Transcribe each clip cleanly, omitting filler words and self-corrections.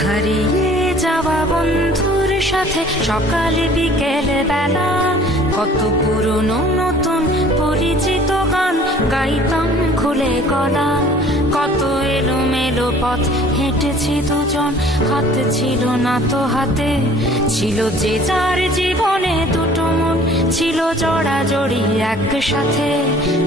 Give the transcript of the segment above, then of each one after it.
হারিয়ে যাওয়া বন্ধুর সাথে সকালে বিকেল বেলা কত পুরনো নতুন পরিচিত গান গাইতাম খুলে গলা। কত এলোমেলো পথ হেঁটেছি দুজন, হাত ছিল না তো হাতে, ছিল যে যার জীবনে দুটো মন, ছিল জড়াজড়ি একসাথে।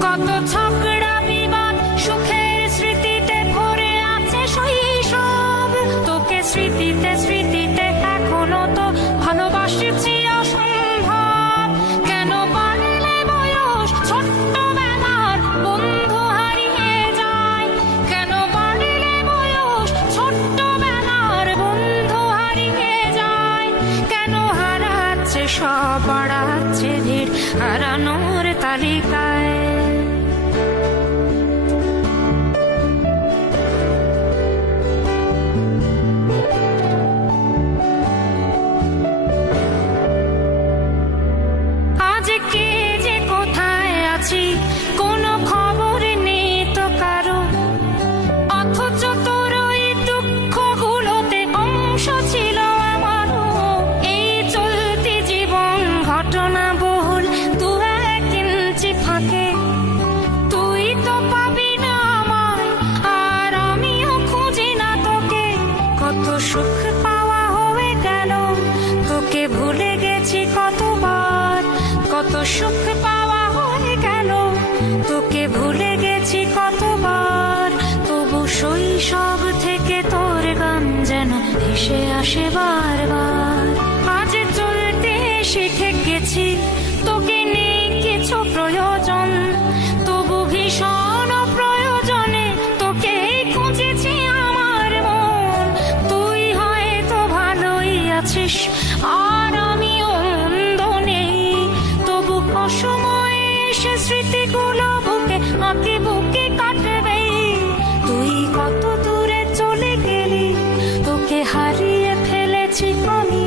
কত ঝগড়া বিবাদ সুখের স্মৃতিতে ভরে আছে শৈশব, তোকে স্মৃতিতে স্মৃতিতে এখনো তো ভালোবাসছি অসম্ভব। কেন বাড়লে বয়স ছোট্টবেলার বন্ধু হারিয়ে যায়, কেন বাড়লে বয়স ছোট্টবেলার বন্ধু হারিয়ে যায়, কেন হারাচ্ছে সব বাড়াচ্ছে ভিড় হারানোর তালিকায়। কোনো খবর নেই তো কারো, অথচ তোর ওই দুঃখগুলোতে অংশ ছিল আমারও। এই চলতি জীবন ঘটনা বহুল, দু এক ইঞ্চি ফাঁকে তুই তো পাবি না আমায়, আর আমিও খুঁজি না তোকে। কত সুখ পাওয়া হয়ে গেল, তোকে ভুলে গেছি কতবার। কত সুখ পাওয়া হয়ে গেল, তোকে ভুলে গেছি কতবার। তবু শৈশব থেকে তোর গান যেন ভেসে আসে বারবার। আজ চলতে শিখে গেছি, তোকে নেই কিছু প্রয়োজন, তবু ভীষণ প্রয়োজনে তোকে খুঁজেছি আমার মন। তুই হয়তো ভালোই আছিস আর আমিও মন্দ নেই, তবু অসময়ে এসে স্মৃতিগুলো বুকে আঁকে বুকে কাটবে। তুই কত দূরে চলে গেলি, তোকে হারিয়ে ফেলেছি আমি।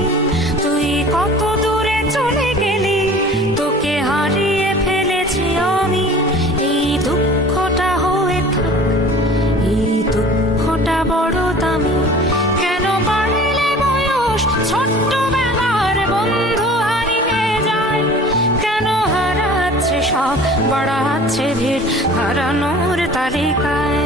তুই কত দূরে চলে গেলি, তোকে হারিয়ে ফেলেছি আমি। এই দুঃখটা হয়ে থাক, এই দুঃখটা বড় দামি। কেন বাড়লে বয়স ছোট্টবেলার বন্ধু হারিয়ে যায়, কেন হারাচ্ছে সব বাড়াচ্ছে ভিড় হারানোর তালিকায়।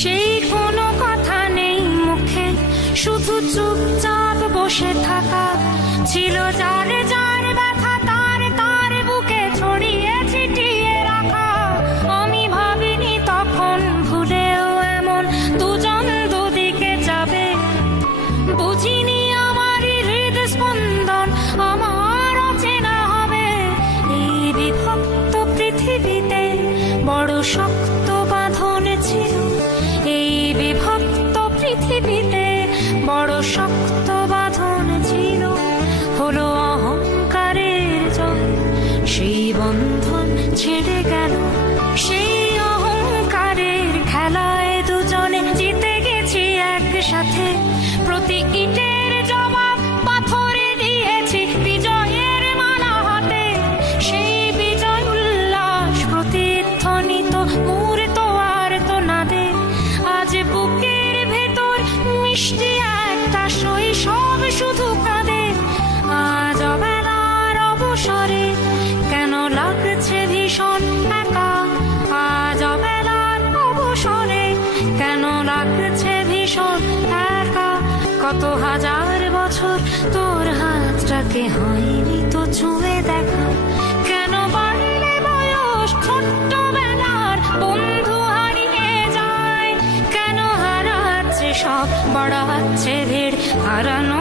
সেই কোনো কথা নেই মুখে, শুধু চুপচাপ বসে থাকা। ছিল যার যার ব্যথা তার তার বুকে ছড়িয়ে ছিটিয়ে রাখা। আমি ভাবিনি তখন ভুলেও এমন দুজন দুদিকে যাবে, বুঝিনি আমারই হৃদস্পন্দন আমার অচেনা হবে। এই বিভক্ত পৃথিবীতে বড় শক্ত বাঁধন ছিল, এই বিভক্ত পৃথিবীতে বড় শক্ত বাঁধন ছিল। হলো অহংকারের জয়, সেই বন্ধন ছেড়ে গেল। সেই অহংকারের খেলায় দুজনে জিতে গেছি একসাথে। প্রতি ইটের জবাব পাথরে দিয়েছি বিজয়ের মালা হাতে। সেই বিজয় উল্লাস প্রতিধ্বনিত মুহূর্ত আর তো না দে। আজ বুকের ভেতর মিষ্টি একটা শৈশব শুধু কাঁদে। আজ অবেলার অবসরে কেন লাগছে ভীষণ একা। আজ অবেলার অবসরে কেন লাগছে ভীষণ একা। কত হাজার বছর তোর হাতটাকে হয়নি তো ছুঁয়ে দেখা। কেন বাড়লে বয়স ছোট্টবেলার বন্ধু হারিয়ে যায়, কেন হারাচ্ছে সব বাড়াচ্ছে ভিড় হারানো